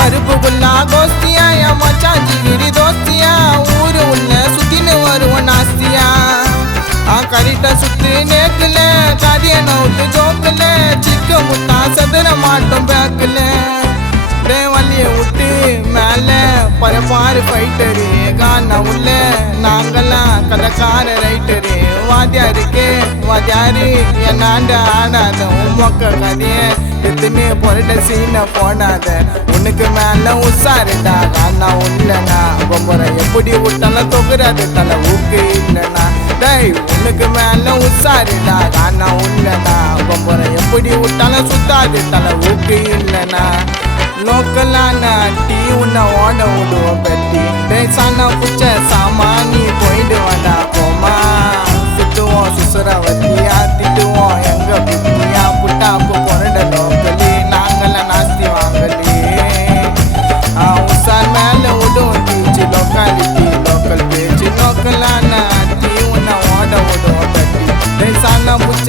கருப்புக்குள்ளா கோஸ்தியா என் மச்சான் ஜிகிரி தோஸ்தியா ஊரு உள்ள சுத்தின்னு வருவோம் நாஸ்தியா கரிட்ட சுத்து நேக்குல கதிய நோட்டு ஜோக்குல சிக்க முத்தா சதுர மாட்டோம் பேக்குல வள்ளிய விட்டு மேல பரப்பாரு ஃபைட்டரு காண உள்ள நாங்கெல்லாம் கதைக்கார ரைட்டரு வாத்தியாருக்கு வாத்தியாரு என்னாண்ட ஆடாத உமக்க கதைய எத்துன்னு பொருட்ட சீனை போனாத உனக்கு மேல உசாருடா காணா உள்ளனா பொம்பரை எப்படி விட்டாலும் தொகுறாது தலை ஊக்கு இல்லைனா டேய் உனக்கு மேல உசாருடா காணா உள்ளனா பொம்பரை எப்படி விட்டாலும் சுத்தாது தலை ஊக்கு இல்லைனா லோக்கலான டீ உன்னை ஓட விடுவோம் பெட்டி பேசான புச்ச சாமானி போயிட்டு வந்தா போமா சுத்துவோம் சுசுரவத்தியா திட்டுவோம் எங்க புத்தியா புட்டாப்பு பொருட லோக்கலி நாங்கெல்லாம் நாஸ்தி வாங்கலி உசார் மேல விடுவோம் பீச்சு லோக்காலிட்டி லோக்கல் பேச்சு லோக்கலான டீ உன்னை ஓட விடுவோம் பெட்டி பேசான புச்ச